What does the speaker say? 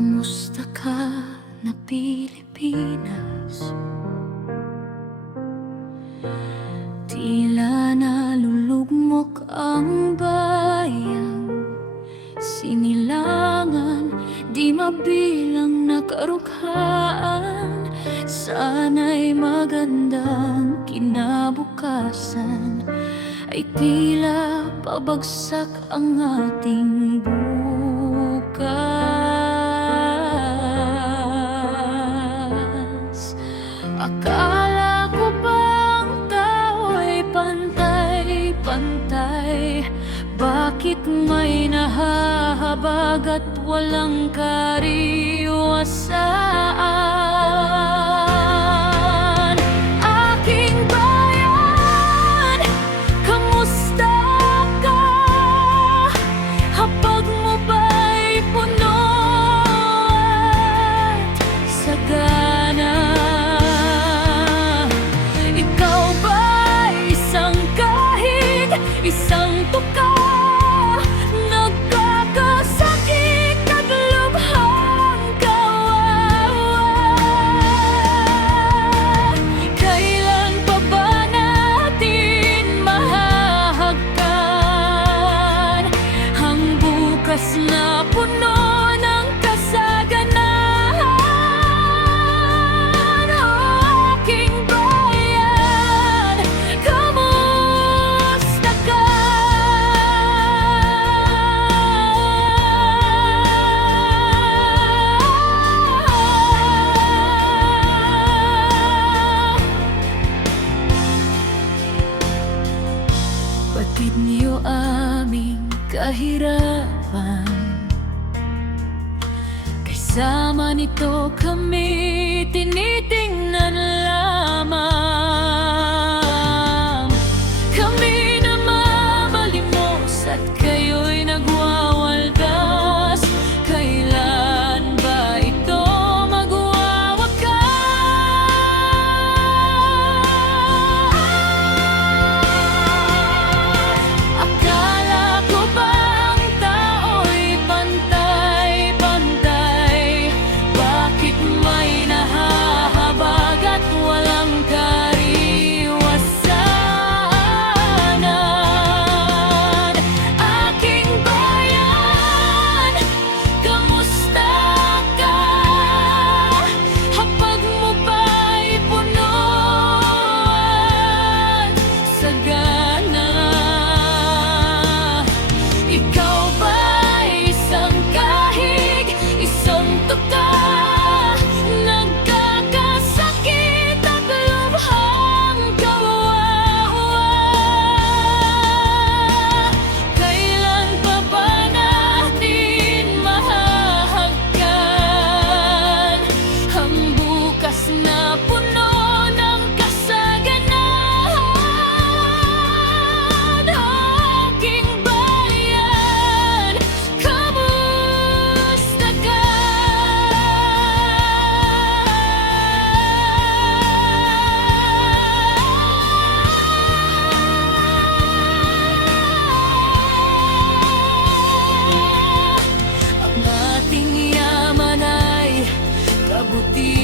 Kamusta ka na Pilipinas? Tila nalulugmok ang bayan, sinilangan, di mabilang na karukhaan. Sana'y magandang kinabukasan, ay tila pabagsak ang ating bukas. Akala ko bang tao'y pantay-pantay? Bakit may nahahabag at walang kariwasaan? Aking bayan, kamusta ka? Hapag mo ba'y puno at sagana? Ikaw ba'y isang kahig, isang tuka? Na puno ng kasaganahan. Aking bayan, kamusta ka? Batid niyo aming kahirapan, kasama nito kami tinitingnan lamang. Kami na mamalimos at kayo'y nagwawaldas. Kailan ba ito magwawakas? Akala ko ba ang tao'y pantay-pantay? Bakit may nahahabag at walang kariwasanan? Aking bayan, kamusta ka? Hapag mo ba'y puno at sagana? Ikaw ba'y isang kahig, isang tuka? Nagkakasakit at lubhang kawawa. Kailan pa ba natin mahahagkan ang bukas na puno ng kasaganahan? Aking bayan, kamusta ka? Ang ating yaman ay kabutihan.